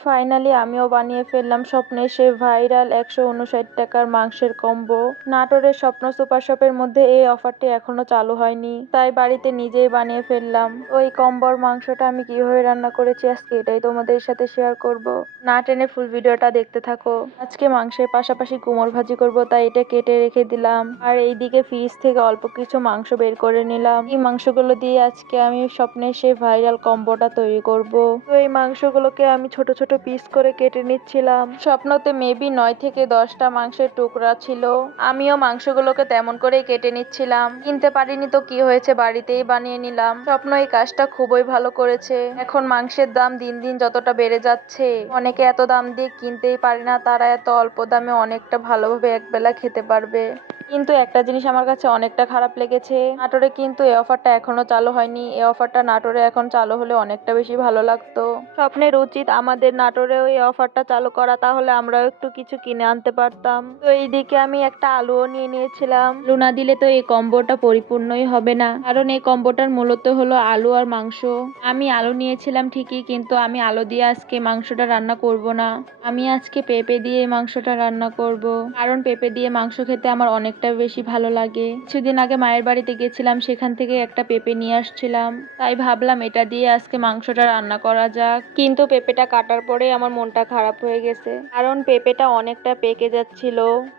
Finally আমিও বানিয়ে ফেললাম স্বপ্নে সে ভাইরাল একশো উনষাট টাকার মাংসের কম্বো। নাটোরের স্বপ্ন সুপার শপের মধ্যে এই অফারটি এখনও চালু হয়নি। তাই বাড়িতে নিজেই বানিয়ে ফেললাম। ওই কম্বোর মাংসটা আমি কীভাবে রান্না করেছি আজকে এটাই তোমাদের সাথে শেয়ার করব। না টেনে ফুল ভিডিওটা দেখতে থাকো। আজকে মাংসের পাশাপাশি কুমোর ভাজি করব, তাই এটা কেটে রেখে দিলাম। আর এইদিকে ফ্রিজ থেকে অল্প কিছু মাংস বের করে নিলাম। এই মাংসগুলো দিয়ে আজকে আমি স্বপ্নের সেই ভাইরাল কম্বোটা তৈরি করব। তো এই মাংসগুলোকে আমি ছোট ছোট পিস করে কেটে নিচ্ছিলাম। স্বপ্নতে মেবি নয় থেকে দশটা মাংসের টুকরা ছিল। আমিও মাংসগুলোকে তেমন করেই কেটে নিচ্ছিলাম। কিনতে পারিনি তো কি হয়েছে বাড়িতেই বানিয়ে নিলাম। স্বপ্ন এই কাজটা খুবই ভালো করেছে। এখন মাংসের দাম দিন দিন যতটা বেড়ে যাচ্ছে, অনেকে এত দাম দিয়ে কিনতেই পারে না, তারা এত অল্প দামে অনেকটা ভালোভাবে একবেলা খেতে পারবে। কিন্তু একটা জিনিস আমার কাছে অনেকটা খারাপ লেগেছে। নাটোরে কিন্তু এই অফারটা এখনও চালু হয়নি। এই অফারটা নাটোরে এখন চালু হলে অনেকটা বেশি ভালো লাগতো। স্বপ্নের উচিত আমাদের নাটোরেও এই অফারটা চালু করা, তাহলে আমরাও একটু কিছু কিনে আনতে পারতাম। তো এইদিকে আমি একটা আলুও নিয়ে নিয়েছিলাম। লুনা দিলে তো এই কম্বোটা পরিপূর্ণই হবে না, কারণ এই কম্বোটার মূলত হলো আলু আর মাংস। আমি আলু নিয়েছিলাম ঠিকই, কিন্তু আমি আলু দিয়ে আজকে মাংসটা রান্না করব না। আমি আজকে পেঁপে দিয়ে মাংসটা রান্না করব, কারণ পেঁপে দিয়ে মাংস খেতে আমার অনেকটা বেশি ভালো লাগে। কিছুদিন আগে মায়ের বাড়িতে গেছিলাম, সেখান থেকে একটা পেঁপে নিয়ে আসছিলাম। তাই ভাবলাম এটা দিয়ে আজকে মাংসটা রান্না করা যাক। কিন্তু পেঁপেটা কাটার পরে আমার মনটা খারাপ হয়ে গেছে। কারণ পেঁপেটা অনেকটা পেকে যাচ্ছিল।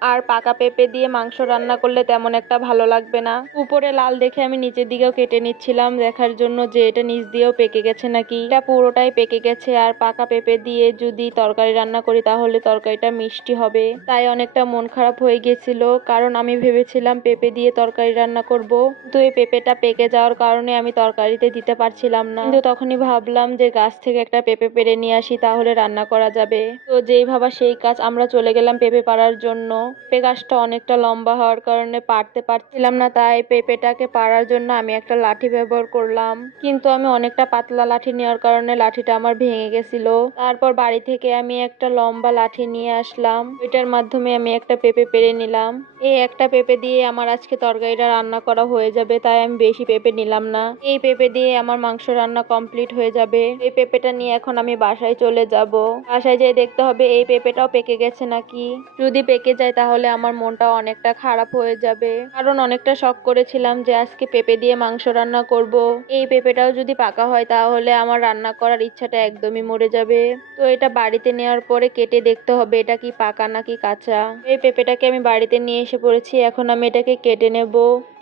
আর পাকা পেঁপে দিয়ে মাংস রান্না করলে তেমন একটা ভালো লাগবে না। উপরে লাল দেখে আমি নিচের দিকেও কেটে নিচ্ছিলাম, দেখার জন্য যে এটা নিচ দিয়েও পেকে গেছে নাকি। এটা পুরোটাই পেকে গেছে, আর পাকা পেঁপে দিয়ে যদি তরকারি রান্না করি তাহলে তরকারিটা মিষ্টি হবে। তাই অনেকটা মন খারাপ হয়ে গেছিল, কারণ আমি ভেবেছিলাম পেঁপে দিয়ে তরকারি রান্না করব। তো এই পেঁপেটা পেকে যাওয়ার কারণে আমি তরকারিতে দিতে পারছিলাম না। কিন্তু তখনই ভাবলাম যে গাছ থেকে একটা পেঁপে পেরে নিয়ে আসি, তাহলে রান্না করা যাবে। তো যেই ভাবা সেই কাজ আমরা চলে গেলাম পেঁপে পাড়ার জন্য। পেঁপে গাছটা অনেকটা লম্বা হওয়ার কারণে পারতে পারছিলাম না, তাই পেঁপেটাকে পাড়ার জন্য আমি একটা লাঠি ব্যবহার করলাম। কিন্তু আমি অনেকটা পাতলা লাঠি নেওয়ার কারণে লাঠিটা আমার ভেঙে গেছিল। তারপর বাড়ি থেকে আমি একটা লম্বা লাঠি নিয়ে আসলাম। ওইটার মাধ্যমে আমি একটা পেঁপে পেরে নিলাম। এই একটা পেঁপে দিয়ে আমার আজকে তরকারিটা রান্না করা হয়ে যাবে, তাই আমি বেশি পেঁপে নিলাম না। এই পেঁপে দিয়ে আমার মাংস রান্না কমপ্লিট হয়ে যাবে। এই পেঁপেটা নিয়ে এখন আমি বাসায় চলে যাব। বাসায় যেয়ে দেখতে হবে এই পেঁপেটাও পেকে গেছে নাকি। যদি পেকে যায় তাহলে আমার মনটা অনেকটা খারাপ হয়ে যাবে। কারণ অনেকটা শখ করেছিলাম যে আজকে পেঁপে দিয়ে মাংস রান্না করব। এই পেঁপেটাও যদি পাকা হয় তাহলে আমার রান্না করার ইচ্ছাটা একদমই মরে যাবে। তো এটা বাড়িতে নেওয়ার পরে কেটে দেখতে হবে এটা কি পাকা নাকি কাঁচা। এই পেঁপেটাকে আমি বাড়িতে নিয়ে এসে পড়েছি, এখন আমি এটাকে কেটে নেব।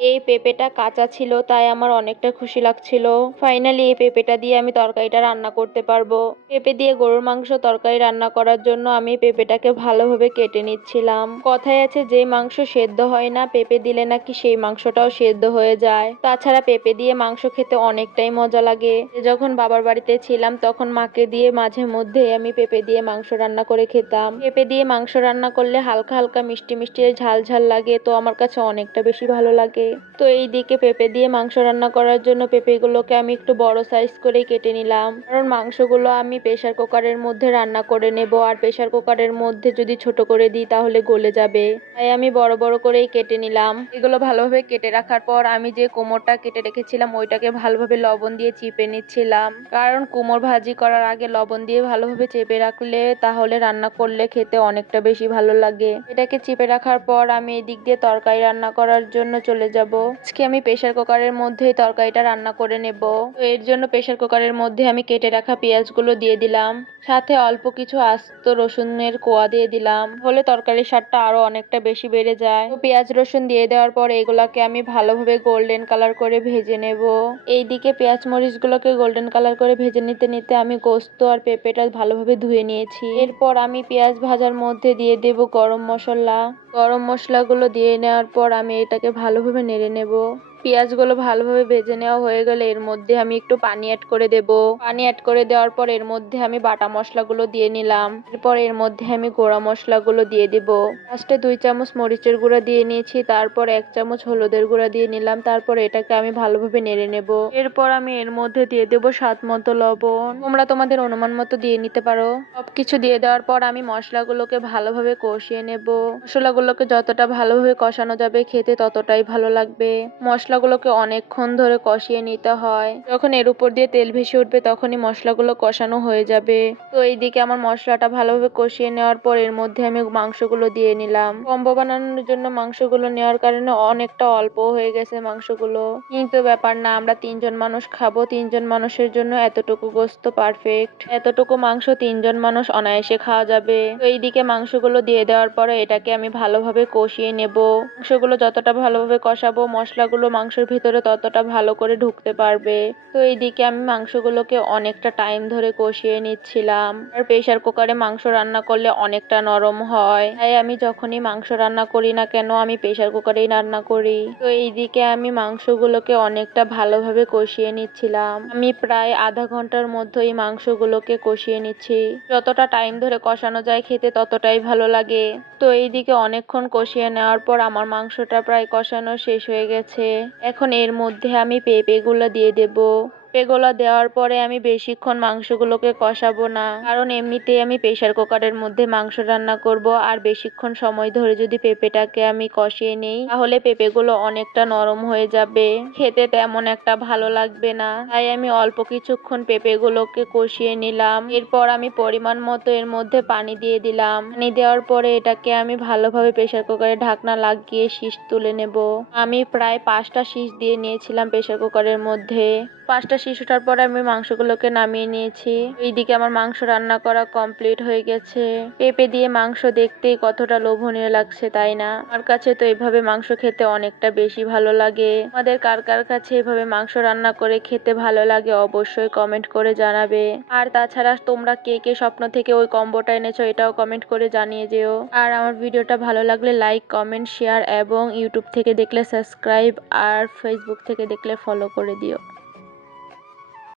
এই পেঁপেটা কাঁচা ছিল, তাই আমার অনেকটা খুশি লাগছিল। ফাইনালি এই পেঁপেটা দিয়ে আমি তরকারিটা রান্না করতে পারব। পেঁপে দিয়ে গরুর মাংস তরকারি রান্না করার জন্য আমি পেঁপেটাকে ভালোভাবে কেটে নিচ্ছিলাম। কথায় আছে যে মাংস সেদ্ধ হয় না, পেঁপে দিলে নাকি সেই মাংসটাও সেদ্ধ হয়ে যায়। তাছাড়া পেঁপে দিয়ে মাংস খেতে অনেকটাই মজা লাগে। যখন বাবার বাড়িতে ছিলাম, তখন মাকে দিয়ে মাঝে মধ্যে আমি পেঁপে দিয়ে মাংস রান্না করে খেতাম। পেঁপে দিয়ে মাংস রান্না করলে হালকা হালকা মিষ্টি মিষ্টি ঝাল ঝাল লাগে, তো আমার কাছে অনেকটা বেশি ভালো লাগে। তো এই দিকে পেঁপে দিয়ে মাংস রান্না করার জন্য পেঁপেগুলোকে আমি একটু বড় সাইজ করেই কেটে নিলাম। কারণ মাংসগুলো আমি প্রেসার কুকারের মধ্যে রান্না করে নেব আর প্রেসার কুকারের মধ্যে যদি ছোট করে দিই তাহলে গলে যাবে। তাই আমি বড় বড় করেই কেটে নিলাম। এগুলো ভালোভাবে কেটে রাখার পর আমি যে কোমরটা কেটে রেখেছিলাম ওইটাকে ভালোভাবে লবণ দিয়ে চিপে নিচ্ছিলাম। কারণ কোমর ভাজি করার আগে লবণ দিয়ে ভালোভাবে চেপে রাখলে তাহলে রান্না করলে খেতে অনেকটা বেশি ভালো লাগে। এটাকে চিপে রাখার পর আমি এদিক দিয়ে তরকারি রান্না করার জন্য চলে যাব। আজকে আমি প্রেসার কুকারের মধ্যেই তরকারিটা রান্না করে নেব। এর জন্য প্রেসার কুকারের মধ্যে আমি কেটে রাখা পেঁয়াজগুলো দিয়ে দিলাম। সাথে অল্প কিছু আস্ত রসুনের কোয়া দিয়ে দিলাম। হলে তরকারির স্বাদটা আরও অনেকটা বেশি বেড়ে যায়। তো পেঁয়াজ রসুন দিয়ে দেওয়ার পর এগুলাকে আমি ভালোভাবে গোল্ডেন কালার করে ভেজে নেব। এইদিকে পেঁয়াজ মরিচগুলোকে গোল্ডেন কালার করে ভেজে নিতে নিতে আমি গোস্ত আর পেঁপেটা ভালোভাবে ধুয়ে নিয়েছি। এরপর আমি পেঁয়াজ ভাজার মধ্যে দিয়ে দেব গরম মশলা। গরম মশলাগুলো দিয়ে নেওয়ার পর আমি এটাকে ভালোভাবে নেড়ে নেব। পেঁয়াজগুলো ভালোভাবে ভেজে নেওয়া হয়ে গেলে এর মধ্যে আমি একটু পানি অ্যাড করে দেব। পানি অ্যাড করে দেওয়ার পর এর মধ্যে আমি বাটা মশলাগুলো দিয়ে নিলাম। এরপর এর মধ্যে আমি গোড়া মশলাগুলো দিয়ে দিব। ফার্স্টে দুই চামচ মরিচের গুঁড়া দিয়ে নিয়েছি, তারপর এক চামচ হলুদের গুঁড়া দিয়ে নিলাম, তারপর এটাকে আমি ভালোভাবে নেড়ে নেব। এরপর আমি এর মধ্যে দিয়ে দেব স্বাদ মতো লবণ। তোমরা তোমাদের অনুমান মতো দিয়ে নিতে পারো। সবকিছু দিয়ে দেওয়ার পর আমি মশলাগুলোকে ভালোভাবে কষিয়ে নেব। মশলাগুলোকে যতটা ভালোভাবে কষানো যাবে খেতে ততটাই ভালো লাগবে। মশলা মশলাগুলোকে অনেকক্ষণ ধরে কষিয়ে নিতে হয়। যখন এর উপর দিয়ে তেল ভেসে উঠবে, তখনই মশলাগুলো কষানো হয়ে যাবে। তো এইদিকে আমার মশলাটা ভালোভাবে কষিয়ে নেওয়ার পর এর মধ্যে আমি মাংসগুলো দিয়ে নিলাম। কম্বো বানানোর জন্য মাংসগুলো নেওয়ার কারণে অনেকটা অল্প হয়ে গেছে মাংসগুলো। কিন্তু ব্যাপার না, আমরা তিনজন মানুষ খাব। তিনজন মানুষের জন্য এতটুকু গোস্ত পারফেক্ট এতটুকু মাংস তিনজন মানুষ অনায়াসে খাওয়া যাবে। তো এইদিকে মাংসগুলো দিয়ে দেওয়ার পরে এটাকে আমি ভালোভাবে কষিয়ে নেব। মাংসগুলো যতটা ভালোভাবে কষাবো, মশলাগুলো মাংসের ভিতরে ততটা ভালো করে ঢুকতে পারবে। তো এইদিকে আমি মাংসগুলোকে অনেকটা টাইম ধরে কষিয়ে নিচ্ছিলাম। আর প্রেশার কুকারে মাংস রান্না করলে অনেকটা নরম হয়। তাই আমি যখনই মাংস রান্না করি না কেন, আমি প্রেশার কুকারেই রান্না করি। তো এইদিকে আমি মাংসগুলোকে অনেকটা ভালোভাবে কষিয়ে নিচ্ছিলাম। আমি প্রায় আধা ঘণ্টার মধ্যে এই মাংসগুলোকে কষিয়ে নিচ্ছি। যতটা টাইম ধরে কষানো যায় খেতে ততটাই ভালো লাগে। তো এইদিকে অনেকক্ষণ কষিয়ে নেওয়ার পর আমার মাংসটা প্রায় কষানো শেষ হয়ে গেছে। এখন এর মধ্যে আমি পেঁপেগুলো দিয়ে দেব। পেঁপেগুলো দেওয়ার পরে আমি বেশিক্ষণ মাংসগুলোকে কষাবো না। কারণ এমনিতেই আমি প্রেশার কুকারের মধ্যে মাংস রান্না করব আর বেশিক্ষণ সময় ধরে যদি পেঁপেটাকে আমি কষিয়ে নেই, তাহলে পেঁপেগুলো অনেকটা নরম হয়ে যাবে। খেতে তেমন একটা ভালো লাগবে না। তাই আমি অল্প কিছুক্ষণ পেঁপেগুলোকে কষিয়ে নিলাম। এরপর আমি পরিমাণ মতো এর মধ্যে পানি দিয়ে দিলাম। পানি দেওয়ার পরে এটাকে আমি ভালোভাবে প্রেশার কুকারে ঢাকনা লাগিয়ে শীষ তুলে নেব। আমি প্রায় পাঁচটা শীষ দিয়ে নিয়েছিলাম প্রেশার কুকারের মধ্যে। পাঁচটা ওঠার পরে আমি মাংসগুলোকে নামিয়ে নিয়েছি। এইদিকে আমার মাংস রান্না করা কমপ্লিট হয়ে গেছে। পেঁপে দিয়ে মাংস দেখতে কতটা লোভনীয় লাগছে, তাই না? আমার কাছে তো এভাবে মাংস খেতে অনেকটা বেশি ভালো লাগে। আমাদের কার কার কাছে এভাবে মাংস রান্না করে খেতে ভালো লাগে অবশ্যই কমেন্ট করে জানাবে। আর তাছাড়া তোমরা কে কে স্বপ্ন থেকে ওই কম্বোটা এনেছো এটাও কমেন্ট করে জানিয়ে যেও। আর আমার ভিডিওটা ভালো লাগলে লাইক কমেন্ট শেয়ার এবং ইউটিউব থেকে দেখলে সাবস্ক্রাইব আর ফেসবুক থেকে দেখলে ফলো করে দিও।